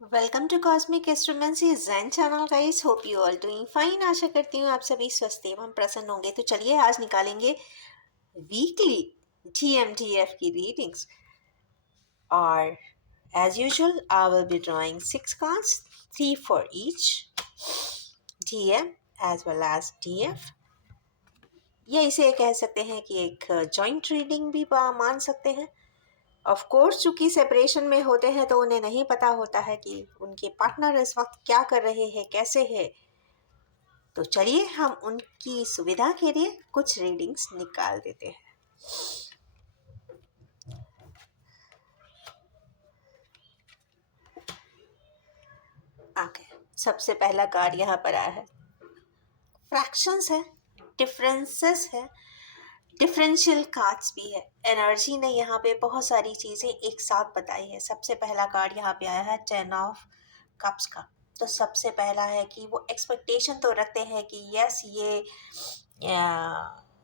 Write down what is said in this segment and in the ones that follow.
Welcome to cosmic astromancy Jain channel guys. Hope you all doing fine. आशा करती हूँ आप सभी स्वस्थ एवं प्रसन्न होंगे। तो चलिए आज निकालेंगे वीकली GMTF की रीडिंग्स। और as usual I will be drawing 6 cards, 3 for each GM as well as DF, या इसे कह सकते हैं कि एक जॉइंट रीडिंग भी मान सकते हैं। ऑफ कोर्स चूंकि सेपरेशन में होते हैं तो उन्हें नहीं पता होता है कि उनके पार्टनर इस वक्त क्या कर रहे हैं, कैसे है। तो चलिए हम उनकी सुविधा के लिए कुछ रीडिंग्स निकाल देते हैं। ओके, सबसे पहला कार्ड यहाँ पर आया है, फ्रैक्शंस है, डिफरेंसेस है, डिफरेंशियल कार्ड्स भी है। एनर्जी ने यहाँ पे बहुत सारी चीज़ें एक साथ बताई है। सबसे पहला कार्ड यहाँ पे आया है 10 of Cups का। तो सबसे पहला है कि वो एक्सपेक्टेशन तो रखते हैं कि यस, ये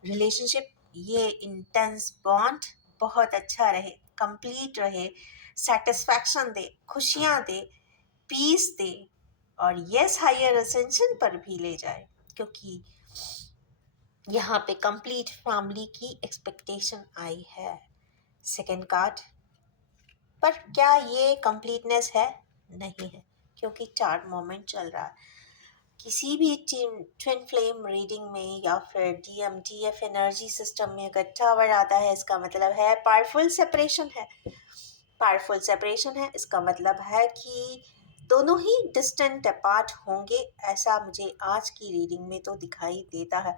रिलेशनशिप, ये इंटेंस बॉन्ड बहुत अच्छा रहे, कंप्लीट रहे, सेटिस्फैक्शन दे, खुशियाँ दे, पीस दे, और यस हायर असेंशन पर भी ले जाए, क्योंकि यहाँ पे कंप्लीट फैमिली की एक्सपेक्टेशन आई है। सेकंड कार्ड पर क्या ये कंप्लीटनेस है? नहीं है, क्योंकि चार्ट मोमेंट चल रहा है। किसी भी ट्विन फ्लेम रीडिंग में या फिर DMTF एनर्जी सिस्टम में अगर टावर आता है, इसका मतलब है पावरफुल सेपरेशन है। पावरफुल सेपरेशन है, इसका मतलब है कि दोनों ही डिस्टेंट अपार्ट होंगे। ऐसा मुझे आज की रीडिंग में तो दिखाई देता है।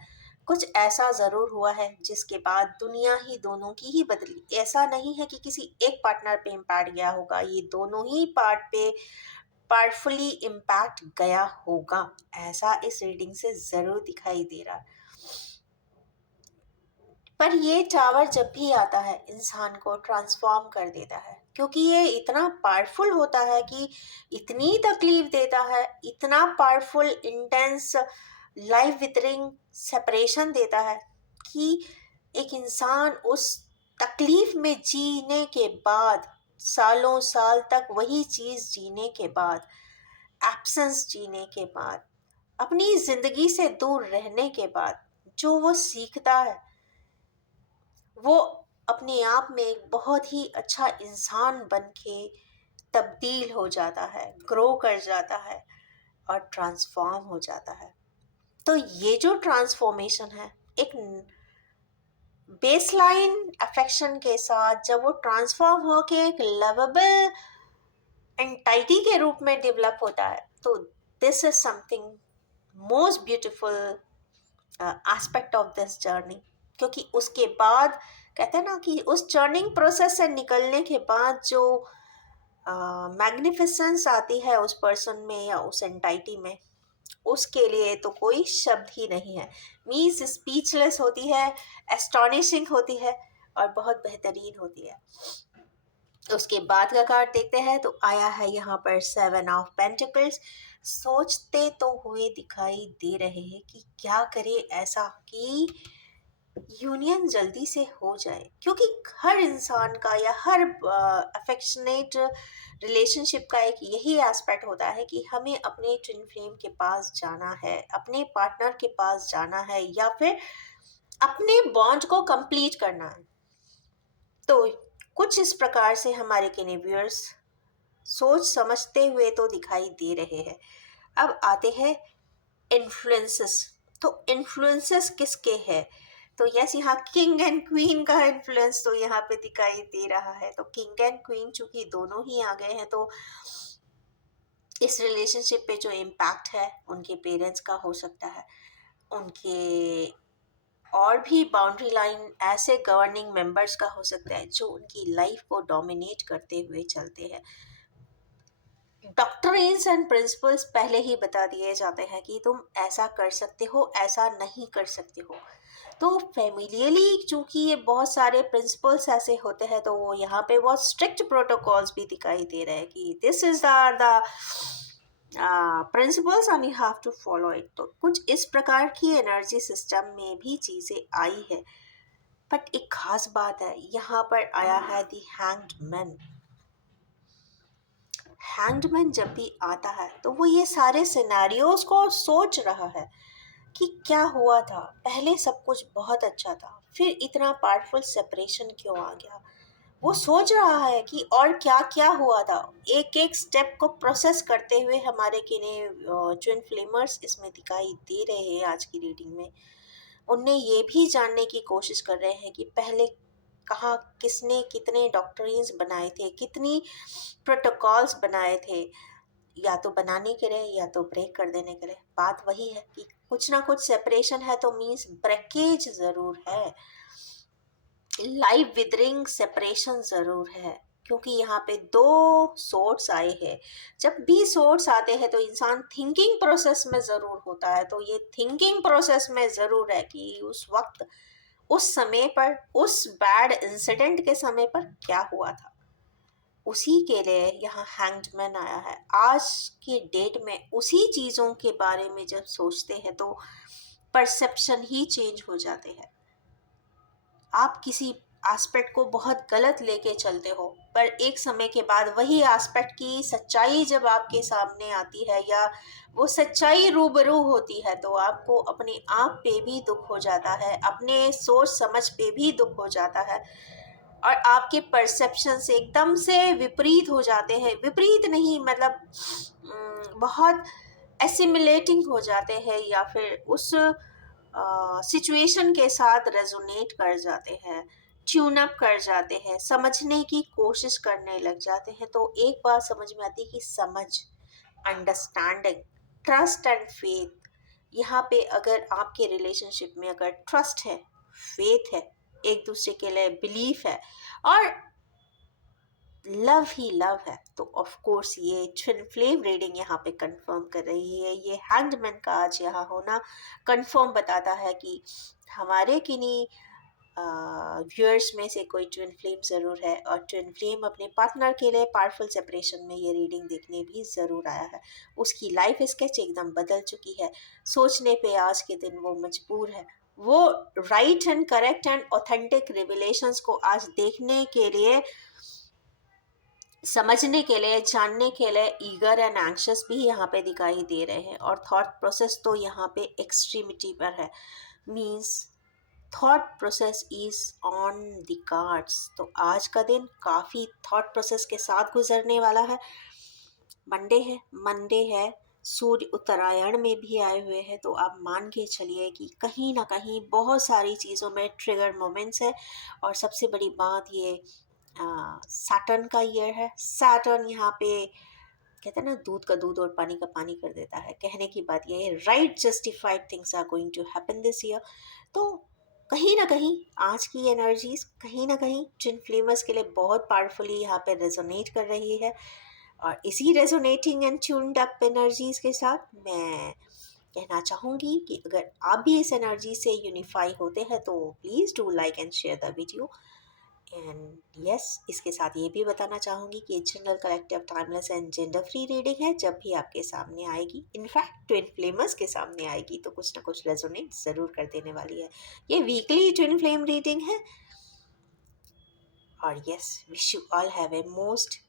कुछ ऐसा ज़रूर हुआ है जिसके बाद दुनिया ही दोनों की ही बदली। ऐसा नहीं है कि किसी एक पार्टनर पे इम्पैक्ट गया होगा, ये दोनों ही पार्ट पे पावरफुली इम्पैक्ट गया होगा। ऐसा इस रीडिंग से ज़रूर दिखाई दे रहा है। पर ये टावर जब भी आता है इंसान को ट्रांसफॉर्म कर देता है, क्योंकि ये इतना पावरफुल होता है कि इतनी तकलीफ देता है, इतना पावरफुल इंटेंस लाइफ विथरिंग सेपरेशन देता है कि एक इंसान उस तकलीफ में जीने के बाद, सालों साल तक वही चीज़ जीने के बाद, एब्सेंस जीने के बाद, अपनी ज़िंदगी से दूर रहने के बाद, जो वो सीखता है वो अपने आप में एक बहुत ही अच्छा इंसान बन के तब्दील हो जाता है, ग्रो कर जाता है और ट्रांसफॉर्म हो जाता है। तो ये जो ट्रांसफॉर्मेशन है, एक बेसलाइन अफेक्शन के साथ जब वो ट्रांसफॉर्म होके एक लवेबल एंटाइटी के रूप में डेवलप होता है, तो this is something most beautiful aspect of this journey. क्योंकि उसके बाद कहते हैं ना कि उस चर्निंग प्रोसेस से निकलने के बाद जो मैग्निफिसेंस आती है उस पर्सन में या उस एंटाइटी में, उसके लिए तो कोई शब्द ही नहीं है। मीन्स स्पीचलेस होती है, एस्टॉनिशिंग होती है और बहुत बेहतरीन होती है। उसके बाद का कार्ड देखते हैं तो आया है यहाँ पर 7 of Pentacles। सोचते तो हुए दिखाई दे रहे हैं कि क्या करे ऐसा कि यूनियन जल्दी से हो जाए, क्योंकि हर इंसान का या हर अफेक्शनेट रिलेशनशिप का एक यही एस्पेक्ट होता है कि हमें अपने ट्विन फ्लेम के पास जाना है, अपने पार्टनर के पास जाना है, या फिर अपने बॉन्ड को कंप्लीट करना है। तो कुछ इस प्रकार से हमारे व्यूअर्स सोच समझते हुए तो दिखाई दे रहे हैं। अब आते हैं इन्फ्लुएंसेस। तो इन्फ्लुएंसेस किसके हैं? तो यस, यहाँ किंग एंड क्वीन का इन्फ्लुएंस तो यहाँ पे दिखाई दे रहा है। तो किंग एंड क्वीन चूंकि दोनों ही आ गए हैं, तो इस रिलेशनशिप पे जो इम्पैक्ट है उनके पेरेंट्स का हो सकता है, उनके और भी बाउंड्री लाइन ऐसे गवर्निंग मेंबर्स का हो सकता है जो उनकी लाइफ को डोमिनेट करते हुए चलते हैं। डॉक्ट्रिन्स एंड प्रिंसिपल्स पहले ही बता दिए जाते हैं कि तुम ऐसा कर सकते हो, ऐसा नहीं कर सकते हो। तो फैमिलियली चूंकि ये बहुत सारे प्रिंसिपल्स ऐसे होते हैं, तो वो यहाँ पे बहुत स्ट्रिक्ट प्रोटोकॉल्स भी दिखाई दे रहे हैं कि this is the principles and you have to follow it. तो कुछ इस प्रकार की एनर्जी सिस्टम में भी चीज़ें आई है। बट एक खास बात है, यहाँ पर आया है द हैंग्ड मैन। हैंगमैन जब भी आता है तो वो ये सारे सिनेरियोज को सोच रहा है कि क्या हुआ था, पहले सब कुछ बहुत अच्छा था, फिर इतना पावरफुल सेपरेशन क्यों आ गया। वो सोच रहा है कि और क्या क्या हुआ था। एक एक स्टेप को प्रोसेस करते हुए हमारे किने ट्विन फ्लेमर्स इसमें दिखाई दे रहे हैं आज की रीडिंग में। उनने ये भी जानने की कोशिश कर रहे हैं कि पहले कहाँ किसने कितने डॉक्टरीन्स बनाए थे, कितनी प्रोटोकॉल्स बनाए थे, या तो बनाने के लिए या तो ब्रेक कर देने के लिए। बात वही है कि कुछ ना कुछ सेपरेशन है तो मीन्स ब्रेकेज ज़रूर है, लाइव विदरिंग सेपरेशन ज़रूर है। क्योंकि यहाँ पे दो सोर्स आए हैं। जब भी सोर्स आते हैं तो इंसान थिंकिंग प्रोसेस में ज़रूर होता है, तो ये थिंकिंग प्रोसेस में ज़रूर है कि उस वक्त, उस समय पर, उस बैड इंसिडेंट के समय पर क्या हुआ था। उसी के लिए यहाँ हैंग्ड मैन आया है। आज के डेट में उसी चीज़ों के बारे में जब सोचते हैं तो परसेप्शन ही चेंज हो जाते हैं। आप किसी एस्पेक्ट को बहुत गलत लेके चलते हो, पर एक समय के बाद वही एस्पेक्ट की सच्चाई जब आपके सामने आती है या वो सच्चाई रूबरू होती है तो आपको अपने आप पे भी दुख हो जाता है, अपने सोच समझ पे भी दुख हो जाता है, और आपके परसेप्शन से एकदम से विपरीत हो जाते हैं। विपरीत नहीं मतलब बहुत एसिमिलेटिंग हो जाते हैं, या फिर उस सिचुएशन के साथ रेजोनेट कर जाते हैं, ट्यून अप कर जाते हैं, समझने की कोशिश करने लग जाते हैं। तो एक बात समझ में आती है कि समझ, अंडरस्टैंडिंग, ट्रस्ट एंड फेथ। यहाँ पे अगर आपके रिलेशनशिप में अगर ट्रस्ट है, फेथ है, एक दूसरे के लिए बिलीफ है और लव ही लव है, तो ऑफ कोर्स ये ट्विन फ्लेम रीडिंग यहाँ पे कंफर्म कर रही है। ये हैंगमैन का आज यहाँ होना कंफर्म बताता है कि हमारे किन्हीं व्यूअर्स में से कोई ट्विन फ्लेम ज़रूर है, और ट्विन फ्लेम अपने पार्टनर के लिए पावरफुल सेपरेशन में ये रीडिंग देखने भी ज़रूर आया है। उसकी लाइफ स्केच एकदम बदल चुकी है। सोचने पे आज के दिन वो मजबूर है। वो right and correct and authentic revelations को आज देखने के लिए, समझने के लिए, जानने के लिए ईगर एंड एंक्शस भी यहाँ पे दिखाई दे रहे हैं। और थॉट प्रोसेस तो यहाँ पे एक्सट्रीमिटी पर है, means thought process is on the cards. तो आज का दिन काफ़ी थॉट प्रोसेस के साथ गुजरने वाला है। मंडे है, सूर्य उत्तरायण में भी आए हुए हैं, तो आप मान के चलिए कि कहीं ना कहीं बहुत सारी चीज़ों में ट्रिगर मोमेंट्स है। और सबसे बड़ी बात ये सैटर्न का ईयर है। सैटर्न यहाँ पे कहते हैं ना, दूध का दूध और पानी का पानी कर देता है। कहने की बात यह है, right justified things are going to happen this year. तो कहीं ना कहीं आज की एनर्जीज कहीं ना कहीं जिन फ्लेमर्स के लिए बहुत पावरफुली यहाँ पे रेजोनेट कर रही है। और इसी resonating and tuned up energies के साथ मैं कहना चाहूँगी कि अगर आप भी इस एनर्जी से यूनिफाई होते हैं तो please do like and share the video. And yes, इसके साथ ये भी बताना चाहूँगी कि general collective timeless and gender free reading है। जब भी आपके सामने आएगी, इनफैक्ट ट्विन फ्लेमर्स के सामने आएगी, तो कुछ ना कुछ रेजोनेट ज़रूर कर देने वाली है। ये वीकली ट्विन फ्लेम रीडिंग है। और yes, wish you all have a most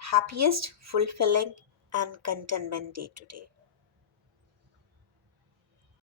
happiest, fulfilling and containment day today.